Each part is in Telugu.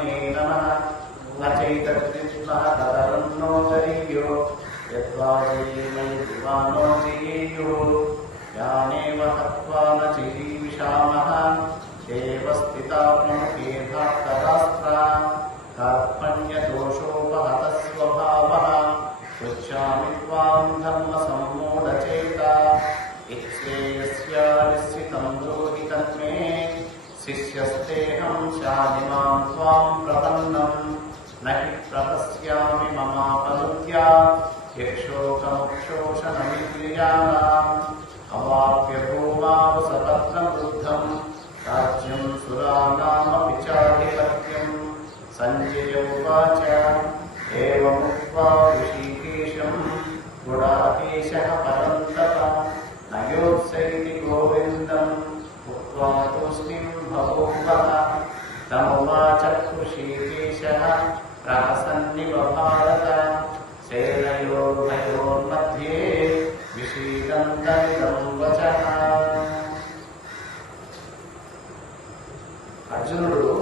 ब्रह्मणे नमः न चैतद्विष्णः तदरन्नो गरीयो यद्वाजयेमयि दिवानो जयेयुः यानेव हत्वा न चिजीविषामः देवस्थिता प्रमुखे धात्तरास्त्रा कार्पण्यदोषोपहतः स्वभावः पृच्छामि त्वां धर्मसम्मूढचेता इच्छ्रेयस्यानिश्चितं ब्रूहि तन्मे शिष्यस्तेऽहं शाधिमां त्वां प्रपन्नं न हि प्रपश्यामि ममापनुद्या यक्षोकमुक्षोषणमिक्रियाणाम् अवाप्य भूमावसपत्नवृद्धं राज्यं सुराणामपि चाधिपत्यं सञ्जय उवाच एवमुक्त्वा ऋषिकेशं गुडाकेशः परन्तप न योत्सैति गोविन्दं उक्त्वा तुष्टिं बभूवः तमुवाच ऋषिकेशः प्रहसन्निव भारत सेनयोर्भयोर्मध्ये विषीदन्तमिदं वचः. అర్జునుడు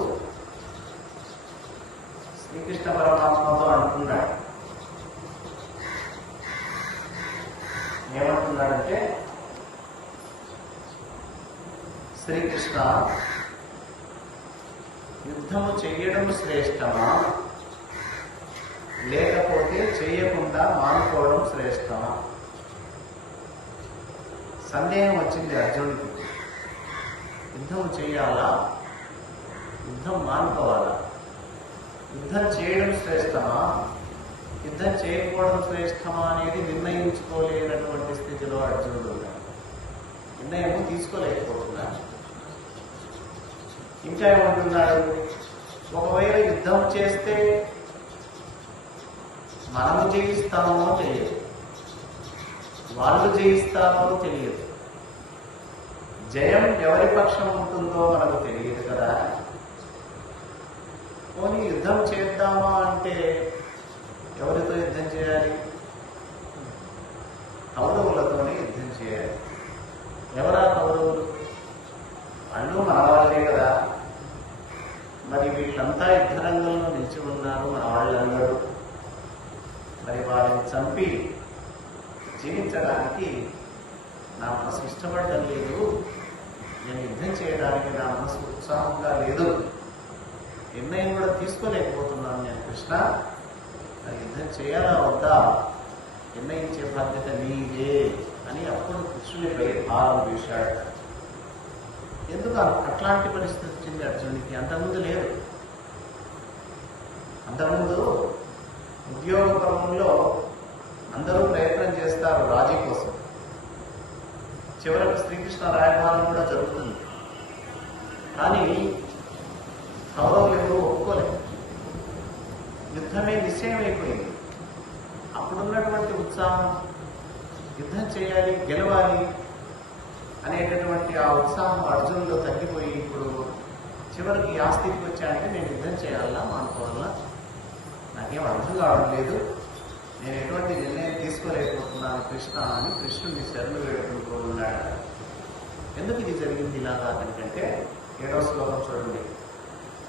శ్రీకృష్ణ పరమాత్మతో అంటున్నాడు. ఏమంటున్నాడంటే, శ్రీకృష్ణ, యుద్ధము చెయ్యడం శ్రేష్టమా లేకపోతే చేయకుండా మానుకోవడం శ్రేష్టమా? సందేహం వచ్చింది అర్జునుడికి. యుద్ధం చేయాలా, యుద్ధం మానుకోవాలా? యుద్ధం చేయడం శ్రేష్టమా, యుద్ధం చేయకపోవడం శ్రేష్టమా అనేది నిర్ణయించుకోలేనటువంటి స్థితిలో అర్జునుడు ఉన్నాడు. నిర్ణయం తీసుకోలేకపోతున్నాడు. ఇంకా ఏమంటున్నాడు, ఒకవేళ యుద్ధం చేస్తే మనము జయిస్తామో తెలియదు, వాళ్ళు జయిస్తారో తెలియదు, జయం ఎవరి పక్షం ఉంటుందో మనకు తెలియదు కదా. పోనీ యుద్ధం చేద్దామా అంటే ఎవరితో యుద్ధం చేయాలి? కౌరవులతోనే యుద్ధం చేయాలి. ఎవరా కౌరవులు? వాళ్ళు మన వాళ్ళే కదా. మరి వీళ్ళంతా యుద్ధరంగంలో నిలిచి ఉన్నారు, మన వాళ్ళందరూ. మరి వారిని చంపి జీవించడానికి నా మనసు ఇష్టపడడం లేదు, నేను యుద్ధం చేయడానికి నా మనసు ఉత్సాహంగా లేదు, నిర్ణయం కూడా తీసుకోలేకపోతున్నాను నేను. కృష్ణ, యుద్ధం చేయాలా వద్దా నిర్ణయించే బాధ్యత నీదే అని అప్పుడు కృష్ణునిపై భావం వేశాడు. ఎందుకు అట్లాంటి పరిస్థితి వచ్చింది అర్జునుడికి? అంతకుముందు లేదు. అంతకుముందు ఉద్యోగ పర్వంలో అందరూ ప్రయత్నం చేస్తారు రాజీ కోసం. చివరకు శ్రీకృష్ణ రాయభారం కూడా జరుగుతుంది. కానీ కౌరవులు ఎవరూ ఒప్పుకోలేదు. యుద్ధమే నిశ్చయమైపోయింది. అప్పుడున్నటువంటి ఉత్సాహం, యుద్ధం చేయాలి, గెలవాలి అనేటటువంటి ఆ ఉత్సాహం అర్జునులో తగ్గిపోయి ఇప్పుడు చివరికి ఆ స్థితికి వచ్చాడంటే నేను యుద్ధం చేయాలా మానుకోవాలా నాకేం అర్థం కావడం లేదు, నేను ఎటువంటి నిర్ణయం తీసుకోలేకపోతున్నాను కృష్ణ అని కృష్ణుడిని శరణు వేడుకుంటూ ఉన్నాడు. ఎందుకు ఇది జరిగింది ఇలాగా అంటే 7వ శ్లోకం చూడండి.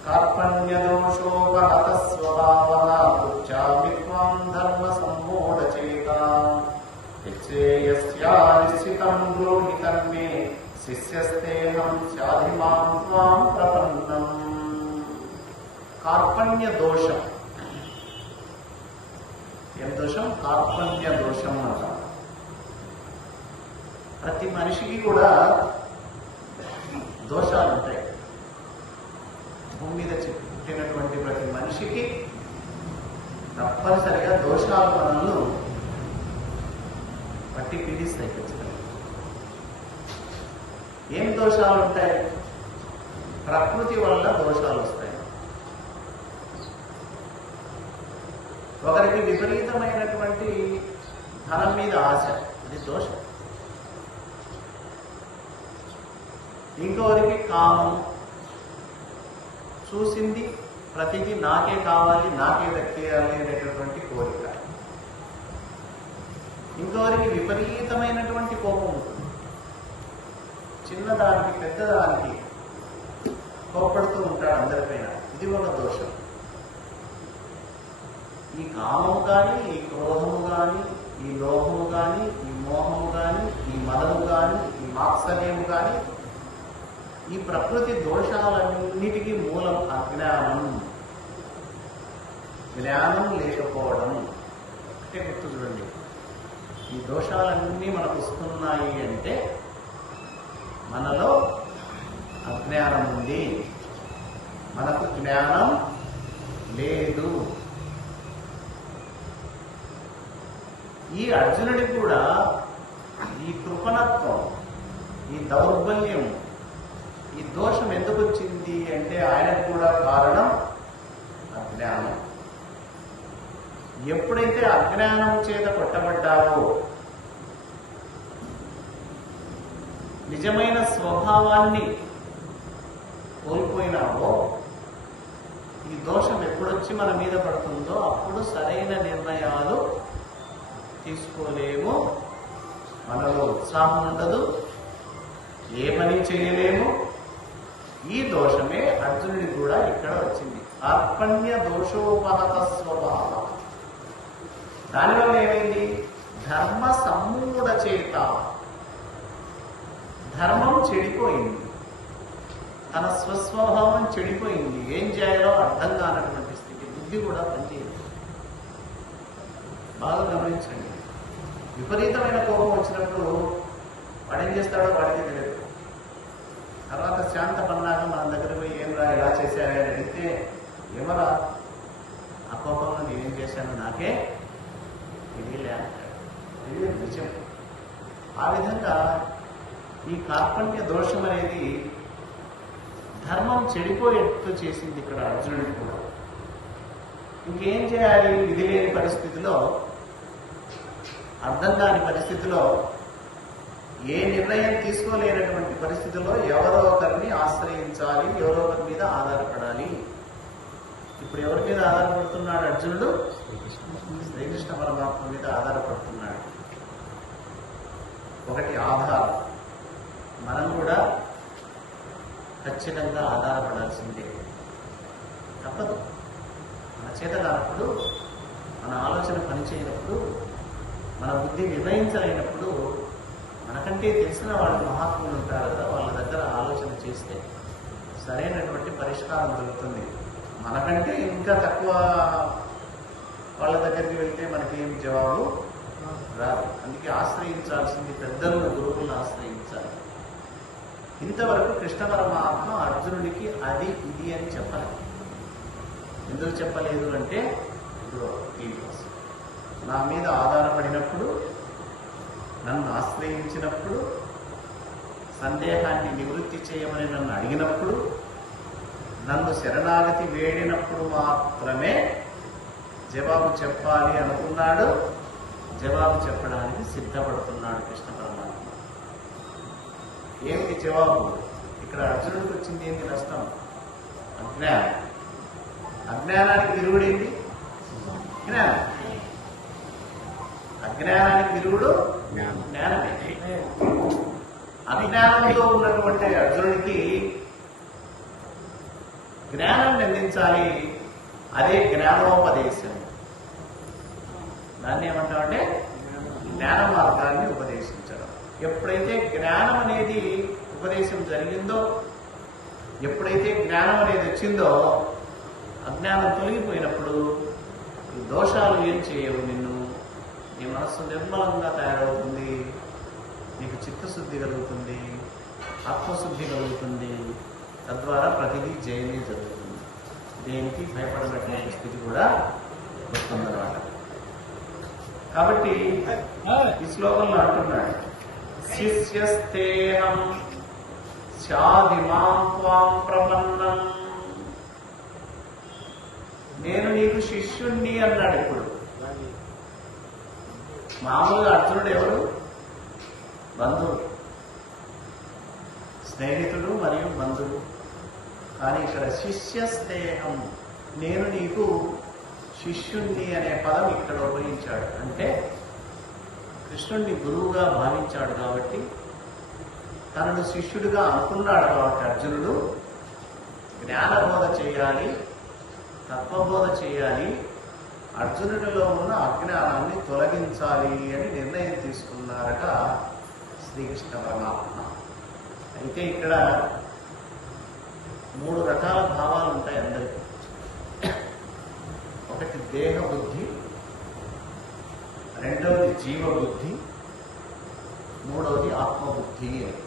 కార్పణ్యదోషోపహత స్వభావః పృచ్ఛామి త్వాం ధర్మ సమ్మూఢచేతాః యచ్ఛ్రేయస్యా నిశ్చితం బ్రూహి తన్మే శిష్యస్తేహం శాధిమాం త్వాం ప్రపన్నం. కార్పణ్య దోషం. ఏం దోషం? కార్పణ్య దోషం అంటాం. ప్రతి మనిషికి కూడా దోషాలు ఉంటాయి. భూమి మీద పుట్టినటువంటి ప్రతి మనిషికి తప్పనిసరిగా దోషాలు మనల్ని పట్టి పీడిస్తాయి. ఏం దోషాలు ఉంటాయి? ప్రకృతి వల్ల దోషాలు వస్తాయి. ఒకరికి విపరీతమైనటువంటి ధనం మీద ఆశ, అది దోషం. ఇంకొకరికి కామం, చూసింది ప్రతిదీ నాకే కావాలి, నాకే దక్కేయాలి అనేటటువంటి కోరిక. ఇంకొకరికి విపరీతమైనటువంటి కోపం ఉంటుంది. చిన్నదానికి పెద్దదానికి కోపడుతూ ఉంటాడు అందరిపైన. ఇది ఒక దోషం. ఈ కామము కానీ, ఈ క్రోధము కానీ, ఈ లోభము కానీ, ఈ మోహము కానీ, ఈ మదము కానీ, ఈ మాత్సర్యము కానీ, ఈ ప్రకృతి దోషాలన్నిటికీ మూలం అజ్ఞానం. జ్ఞానం లేకపోవడం అంటే గుర్తు చూడండి, ఈ దోషాలన్నీ మనకు వస్తున్నాయి అంటే మనలో అజ్ఞానం ఉంది, మనకు జ్ఞానం లేదు. ఈ అర్జునుడి కూడా ఈ కృపణత్వం, ఈ దౌర్బల్యం, ఈ దోషం ఎందుకు వచ్చింది అంటే ఆయనకు కూడా కారణం అజ్ఞానం. ఎప్పుడైతే అజ్ఞానం చేత కొట్టబడ్డావో, నిజమైన స్వభావాన్ని కోల్పోయినావో, ఈ దోషం ఎప్పుడొచ్చి మన మీద పడుతుందో అప్పుడు సరైన నిర్ణయాలు తీసుకోలేము, మనలో ఉత్సాహం ఉండదు, ఏ పని చేయలేము. ఈ దోషమే అర్జునుడికి కూడా ఇక్కడ వచ్చింది. అర్పణ్య దోషోపహత స్వభావం. దానివల్ల ఏమైంది? ధర్మ సమ్మూఢ చేత ధర్మం చెడిపోయింది, తన స్వస్వభావం చెడిపోయింది. ఏం చేయాలో అర్థం కానటువంటి స్థితి, బుద్ధి కూడా పనిచేయదు. బాగా గమనించండి, విపరీతమైన కోపం వచ్చినప్పుడు వాడేం చేస్తాడో వాడికి తెలియదు. తర్వాత శాంతపన్నాక మన దగ్గర పోయి ఏం రా ఎలా చేశావే అని అడిగితే, ఏమరా ఆ కోపంలో నేనేం చేశాను నాకే తెలియలే అంటాడు. తెలియదు నిజం. ఆ విధంగా ఈ కార్పణ్య దోషం అనేది ధర్మం చెడిపోయేట్టు చేసింది ఇక్కడ అర్జునుడికి కూడా. ఇంకేం చేయాలి? విధి లేని పరిస్థితిలో, అర్థం కాని పరిస్థితిలో, ఏ నిర్ణయం తీసుకోలేనటువంటి పరిస్థితిలో ఎవరో ఒకరిని ఆశ్రయించాలి, ఎవరో ఒకరి మీద ఆధారపడాలి. ఇప్పుడు ఎవరి మీద ఆధారపడుతున్నాడు అర్జునుడు? శ్రీకృష్ణ పరమాత్మ మీద ఆధారపడుతున్నాడు. ఒకటి ఆధారం. మనం కూడా ఖచ్చితంగా ఆధారపడాల్సిందే, తప్పదు. మన చేత కానప్పుడు, మన ఆలోచన పనిచేయనప్పుడు, మన బుద్ధి నిర్ణయించలేనప్పుడు మనకంటే తెలిసిన వాళ్ళు మహాత్ములు ఉంటారు కదా, వాళ్ళ దగ్గర ఆలోచన చేస్తే సరైనటువంటి పరిష్కారం దొరుకుతుంది. మనకంటే ఇంకా తక్కువ వాళ్ళ దగ్గరికి వెళ్తే మనకేం జవాబు రాదు. అందుకే ఆశ్రయించాల్సింది పెద్దలను, గురువులను ఆశ్రయించాలి. ఇంతవరకు కృష్ణ పరమాత్మ అర్జునుడికి అది ఇది అని చెప్పలేదు. ఎందుకు చెప్పలేదు అంటే, దీనికోసం నా మీద ఆధారపడినప్పుడు, నన్ను ఆశ్రయించినప్పుడు, సందేహాన్ని నివృత్తి చేయమని నన్ను అడిగినప్పుడు, నన్ను శరణాగతి వేడినప్పుడు మాత్రమే జవాబు చెప్పాలి అనుకున్నాడు. జవాబు చెప్పడానికి సిద్ధపడుతున్నాడు కృష్ణ పరమాత్మ. ఏమిటి జవాబు? ఇక్కడ అర్జునుడికి వచ్చింది ఏంటి నష్టం? అజ్ఞానం. అజ్ఞానానికి విరుగుడేంటి? జ్ఞానం. అజ్ఞానానికి విరుగుడు జ్ఞానమే. అజ్ఞానంతో ఉన్నటువంటి అర్జునుడికి జ్ఞానాన్ని అందించాలి. అదే జ్ఞానోపదేశం. దాన్ని ఏమంటామంటే జ్ఞాన మార్గాన్ని ఉపదేశించడం. ఎప్పుడైతే జ్ఞానం అనేది ఉపదేశం జరిగిందో, ఎప్పుడైతే జ్ఞానం అనేది వచ్చిందో, అజ్ఞానం తొలగిపోయినప్పుడు ఈ దోషాలు ఏం చేయవు నిన్ను. నీ మనస్సు నిర్మలంగా తయారవుతుంది, నీకు చిత్తశుద్ధి కలుగుతుంది, ఆత్మశుద్ధి కలుగుతుంది. తద్వారా ప్రతిదీ జయమే జరుగుతుంది. దేనికి భయపడబట్టిన స్థితి కూడా వస్తుందన్నమాట. కాబట్టి ఈ శ్లోకంలో అంటున్నాడు, శిష్యస్తేహం శాదిమాం త్వాం ప్రపన్నం. నేను నీకు శిష్యుణ్ణి అన్నాడు. ఇప్పుడు మామూలుగా అర్జునుడు ఎవరు? బంధువు, స్నేహితుడు మరియు బంధువు. కానీ ఇక్కడ శిష్యస్తేహం, నేను నీకు శిష్యుణ్ణి అనే పదం ఇక్కడ ఉపయోగించాడు. అంటే కృష్ణుణ్ణి గురువుగా భావించాడు కాబట్టి, తనను శిష్యుడిగా అనుకున్నాడు కాబట్టి అర్జునుడు జ్ఞానబోధ చేయాలి, తత్వబోధ చేయాలి, అర్జునుడిలో ఉన్న అజ్ఞానాన్ని తొలగించాలి అని నిర్ణయం తీసుకున్నారట శ్రీకృష్ణ పరమాత్మ. అయితే ఇక్కడ 3 రకాల భావాలు ఉంటాయి అందరికీ. ఒకటి దేహ బుద్ధి, రెండవది జీవ బుద్ధి, మూడవది ఆత్మబుద్ధి అని.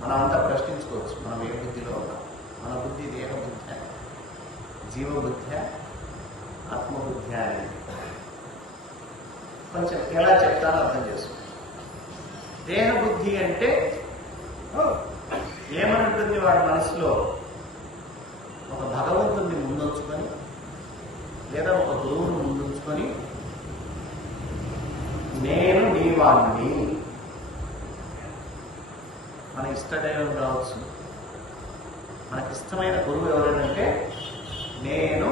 మనం అంతా ప్రశ్నించుకోవచ్చు, మనం ఏ బుద్ధిలో ఉన్నాం. మన బుద్ధి దేహ బుద్ధి, జీవ బుద్ధి, ఆత్మబుద్ధి అని కొంచెం ఎలా చెప్తానో అర్థం చేసుకో. దేహ బుద్ధి అంటే ఏమనుంటుంది వాడి మనసులో? ఒక భగవంతుడిని ముందుంచుకొని లేదా ఒక గురువును ముందుంచుకొని నేను నీవాణ్ణి, మన ఇష్టదైవం కావచ్చు, మనకిష్టమైన గురువు ఎవరంటే నేను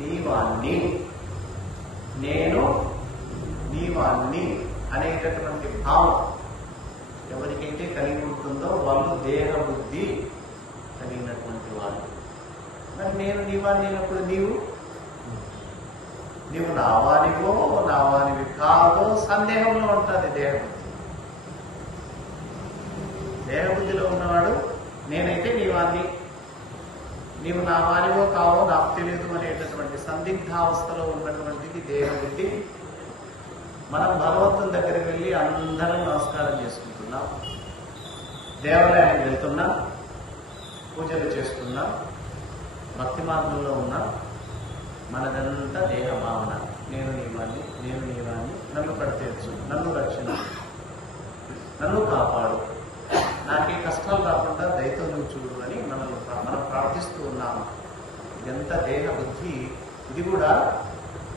నీవాణ్ణి, నేను నీవాణ్ణి అనేటటువంటి భావం ఎవరికైతే కలిగి ఉంటుందో వాళ్ళు దేహ బుద్ధి కలిగినటువంటి వాళ్ళు. మరి నేను నీవాణ్ణి అయినప్పుడు నీవు నావానివో నావానివి కాదో సందేహంలో ఉంటుంది దేహబుద్ధి. దేహబుద్ధిలో ఉన్నవాడు నేనైతే నీవాణ్ణి, నీవు నా వానివో కావో నాకు తెలియదు అనేటటువంటి సందిగ్ధావస్థలో ఉన్నటువంటిది దేహబుద్ధి. మనం భగవంతుని దగ్గరికి వెళ్ళి అందరం నమస్కారం చేసుకుంటున్నాం, దేవాలయానికి వెళ్తున్నాం, పూజలు చేస్తున్నాం, భక్తి మార్గంలో ఉన్నాం. మనదంతా దేహ భావన. నేను నీవాణ్ణి, నేను నీవాణ్ణి, నన్ను పడితేర్చు, నన్ను రక్షణ, నన్ను కాపాడు, నాకే కష్టాలు రాకుండా దయతో నువ్వు చూడు అని మనం ప్రార్థిస్తూ ఉన్నాము. ఇదంతా దేహ బుద్ధి. ఇది కూడా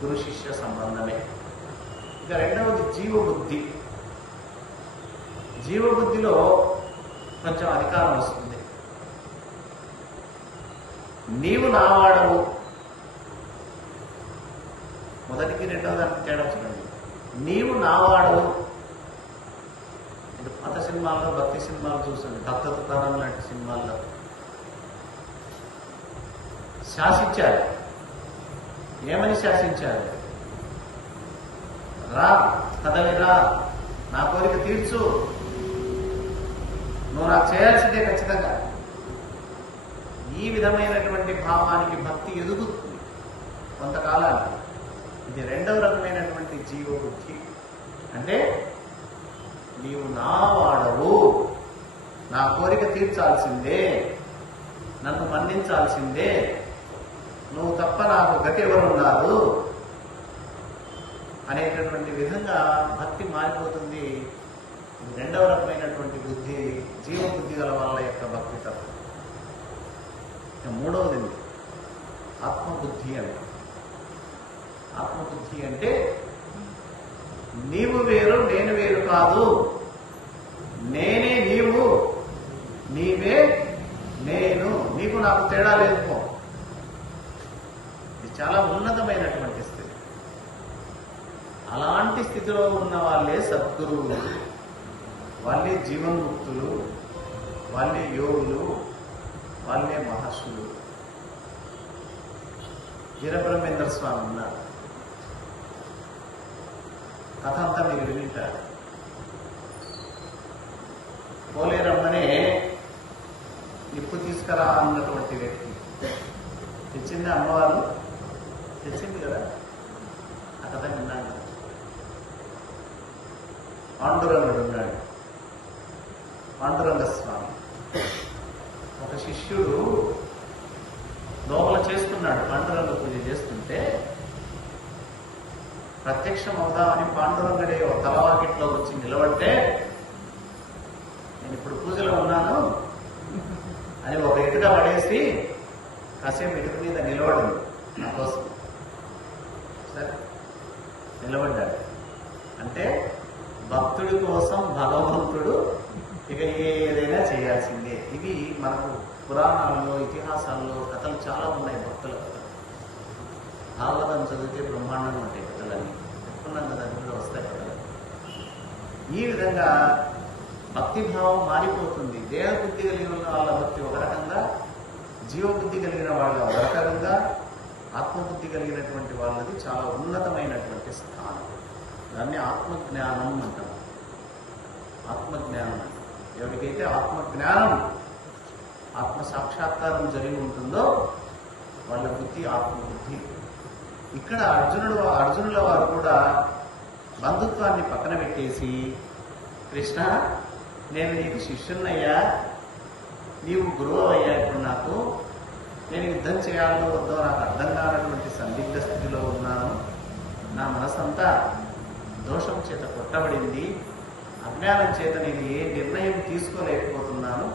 గురు శిష్య సంబంధమే. ఇక రెండవది జీవబుద్ధి. జీవబుద్ధిలో కొంచెం అధికారం వస్తుంది. నీవు నావాడవు, మొదటికి రెండవ దానికి తేడా చూడండి. నీవు నావాడవు. పాత సినిమాల్లో భక్తి సినిమాలు చూసండి, భక్త తుకారం లాంటి సినిమాల్లో శాసించారు. ఏమని శాసించారు? రా, కదలిరా, నా కోరిక తీర్చు, నువ్వు నాకు చేయాల్సిందే ఖచ్చితంగా. ఈ విధమైనటువంటి భావానికి భక్తి ఎదుగుతుంది కొంతకాలానికి. ఇది రెండవ రకమైనటువంటి జీవబుద్ధి. అంటే నీవు నా వాడవు, నా కోరిక తీర్చాల్సిందే, నన్ను మన్నించాల్సిందే, నువ్వు తప్ప నాకు గతి ఎవరున్నారు అనేటటువంటి విధంగా భక్తి మారిపోతుంది. రెండవ రకమైనటువంటి బుద్ధి జీవబుద్ధి గల వాళ్ళ యొక్క భక్తి తత్వం. మూడవది ఆత్మబుద్ధి అని. ఆత్మబుద్ధి అంటే నీవు వేరు నేను వేరు కాదు, నేనే నీవు, నీవే నేను, నీకు నాకు తేడా లేదు. ఇది చాలా ఉన్నతమైనటువంటి స్థితి. అలాంటి స్థితిలో ఉన్న వాళ్ళే సద్గురువులు, వాళ్ళే జీవన్ముక్తులు, వాళ్ళే యోగులు, వాళ్ళే మహర్షులు. వీరబ్రహ్మేంద్ర స్వామి ఉన్నారు. కథ అంతా మీరు వింటారు. పోలేరమ్మనే నిప్పు తీసుకురా అన్నటువంటి వ్యక్తి తెచ్చింది అమ్మవారు, తెచ్చింది కదా, ఆ కథ విన్నాను కదా. పాండురంగుడు ఉన్నాడు, పాండురంగ స్వామి. ఒక శిష్యుడు లోపల చేస్తున్నాడు, పాండురంగ పూజ చేస్తుంటే ప్రత్యక్షం అవుదామని పాండురంగడే తలవాకిట్లో వచ్చి నిలబడితే, నేను ఇప్పుడు పూజలో ఉన్నాను అని ఒక ఇటుక పడేసి కాసేపు ఇటుక మీద నిలబడింది నా కోసం. సరే నిలబడ్డాడు అంటే భక్తుడి కోసం భగవంతుడు ఇక ఏదైనా చేయాల్సిందే. ఇవి మనకు పురాణాల్లో ఇతిహాసాల్లో కథలు చాలా ఉన్నాయి. భక్తుల కథలు భాగవతం చదివితే బ్రహ్మాండంగా ఉంటాయి కథలన్నీ. చెప్పుకున్నాం కదా, అందులో వస్తాయి కథలు. ఈ విధంగా భక్తిభావం మారిపోతుంది. దేహబుద్ధి కలిగి ఉన్న వాళ్ళ భక్తి ఒక రకంగా, జీవబుద్ధి కలిగిన వాళ్ళ వర్తకంగా ఆత్మబుద్ధి కలిగినటువంటి వాళ్ళది చాలా ఉన్నతమైనటువంటి స్థానం. దాన్ని ఆత్మజ్ఞానం అంటాం. ఆత్మజ్ఞానం అంటాం. ఎవరికైతే ఆత్మజ్ఞానం, ఆత్మ సాక్షాత్కారం జరిగి ఉంటుందో వాళ్ళ బుద్ధి ఆత్మబుద్ధి. ఇక్కడ అర్జునుల వారు కూడా బంధుత్వాన్ని పక్కన పెట్టేసి, కృష్ణ నేను నీకు శిష్యున్నయ్యా, నీవు గురువు అయ్యా, ఇప్పుడు నాకు నేను యుద్ధం చేయాలో వద్దో నాకు అర్థం కానటువంటి సందిగ్ధ స్థితిలో ఉన్నాను, నా మనసంతా దోషం చేత కొట్టబడింది, అజ్ఞానం చేత నేను ఏ నిర్ణయం తీసుకోలేకపోతున్నాను,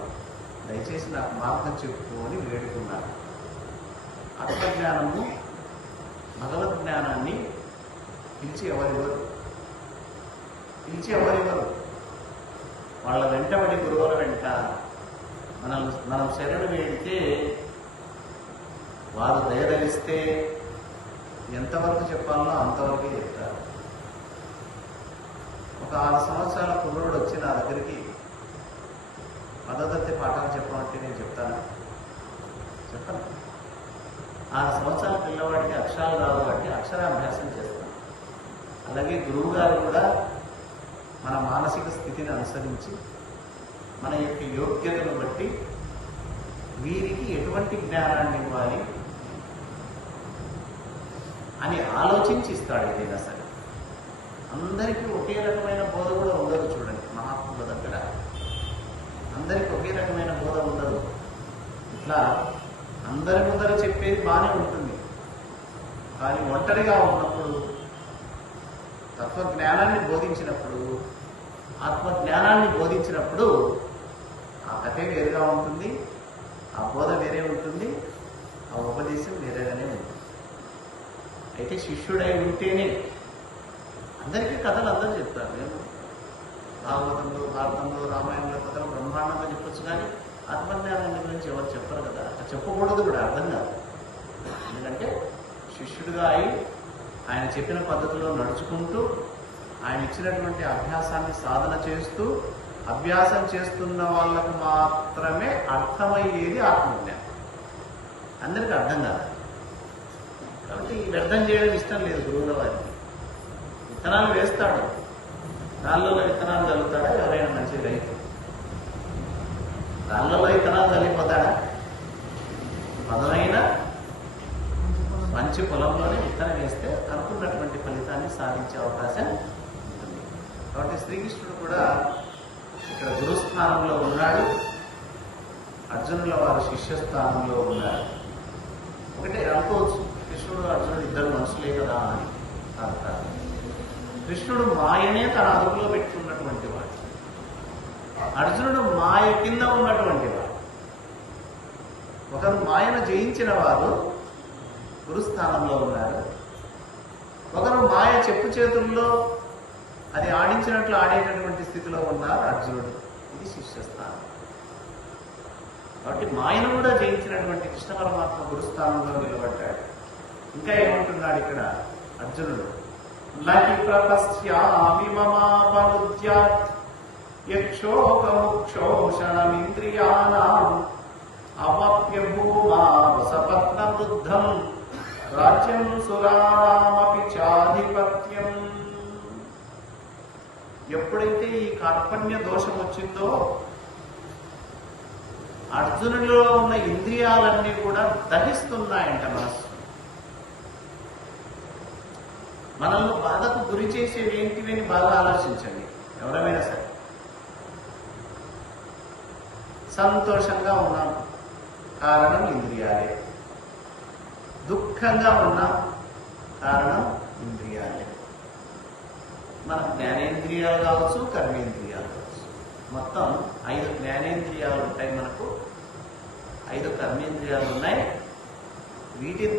దయచేసి నాకు మార్గం చెప్పు అని వేడుకున్నాను. ఆత్మజ్ఞానము భగవద్జ్ఞానాన్ని పిలిచి ఎవరివ్వరు. వాళ్ళ వెంటబడి గురువుల వెంట మనం శరణు వేడితే వారు దయదలిస్తే ఎంతవరకు చెప్పాలో అంతవరకే చెప్తారు. ఒక 6 సంవత్సరాల కుర్రోడు వచ్చి నా దగ్గరికి పదోదత్తి పాఠాలు చెప్పమంటే నేను చెప్పను. 6 సంవత్సరాల పిల్లవాడికి అక్షరాలు రావు కాబట్టి అక్షరాభ్యాసం చేస్తాను. అలాగే గురువు గారు కూడా మన మానసిక స్థితిని అనుసరించి మన యొక్క యోగ్యతను బట్టి వీరికి ఎటువంటి జ్ఞానాన్ని ఇవ్వాలి అని ఆలోచించి ఇస్తాడు. ఏదైనా సరే అందరికీ ఒకే రకమైన బోధ కూడా ఉండదు. చూడండి, మహాత్ముల దగ్గర అందరికీ ఒకే రకమైన బోధ ఉండదు. ఇట్లా అందరి ముందర చెప్పేది బాగానే ఉంటుంది, కానీ ఒంటరిగా ఉన్నప్పుడు, తత్వజ్ఞానాన్ని బోధించినప్పుడు, ఆత్మజ్ఞానాన్ని బోధించినప్పుడు ఆ కథే వేరుగా ఉంటుంది, ఆ బోధ వేరే ఉంటుంది, ఆ ఉపదేశం వేరేగానే ఉంటుంది. అయితే శిష్యుడై ఉంటేనే అందరికీ కథలు అందరూ చెప్తారు. నేను భాగవతంలో, భారతంలో, రామాయణంలో కథలు బ్రహ్మాండంగా చెప్పొచ్చు, కానీ ఆత్మజ్ఞానాన్ని గురించి ఎవరు చెప్పరు కదా. చెప్పకూడదు కూడా, అర్థం కాదు. ఎందుకంటే శిష్యుడిగా అయి ఆయన చెప్పిన పద్ధతిలో నడుచుకుంటూ ఆయన ఇచ్చినటువంటి అభ్యాసాన్ని సాధన చేస్తూ అభ్యాసం చేస్తున్న వాళ్ళకు మాత్రమే అర్థమయ్యేది ఆత్మజ్ఞానం. అందరికీ అర్థం కాదు. కాబట్టి వ్యర్థం చేయడం ఇష్టం లేదు గురువుల వారికి. విత్తనాలు వేస్తాడు, రాళ్ళలో విత్తనాలు చల్లుతాడా ఎవరైనా మంచి రైతు? రాళ్ళలో విత్తనాలు చల్లిపోతాడా? పదమైన మంచి పొలంలోనే విత్తనం వేస్తే అనుకున్నటువంటి ఫలితాన్ని సాధించే అవకాశం ఉంటుంది. కాబట్టి శ్రీకృష్ణుడు కూడా ఇక్కడ గురుస్థానంలో ఉన్నాడు, అర్జునుల వారు శిష్యస్థానంలో ఉన్నారు. ఒకటే అనుకోవచ్చు, కృష్ణుడు అర్జునుడు ఇద్దరు మనుషులే కదా అని. కాదు. కృష్ణుడు మాయనే తన అదుపులో పెట్టుకున్నటువంటి వాడు, అర్జునుడు మాయ కింద ఉన్నటువంటి వాడు. ఒకరు మాయను జయించిన వారు గురుస్థానంలో ఉన్నారు, ఒకరు మాయ చెప్పు చేతుల్లో అది ఆడించినట్లు ఆడేటటువంటి స్థితిలో ఉన్నారు అర్జునుడు. ఇది శిష్యస్థానం. కాబట్టి మాయను కూడా జయించినటువంటి కృష్ణ పరమాత్మ గురుస్థానంలో నిలబడ్డాడు. ఇంకా ఏమంటున్నాడు ఇక్కడ అర్జునుడు? నహి ప్రపశ్యామి మమాపనుద్యాత్ యక్షోకముక్షోషణమింద్రియాణాం అవాప్య భూమా వసపత్న వృద్ధం రాజ్యం సురామపి చాధిపత్యం. ఎప్పుడైతే ఈ కార్పణ్య దోషం వచ్చిందో అర్జునుడిలో ఉన్న ఇంద్రియాలన్నీ కూడా దహిస్తున్నాయంట. మనల్ని బాధకు గురి చేసేవి ఏంటివి అని బాగా ఆలోచించండి. ఎవరైనా సరే సంతోషంగా ఉన్నాం, కారణం ఇంద్రియాలే. దుఃఖంగా ఉన్నాం, కారణం ఇంద్రియాలే. మన జ్ఞానేంద్రియాలు కావచ్చు, కర్మేంద్రియాలు కావచ్చు. మొత్తం 5 జ్ఞానేంద్రియాలు ఉంటాయి మనకు, 5 కర్మేంద్రియాలు ఉన్నాయి. వీటి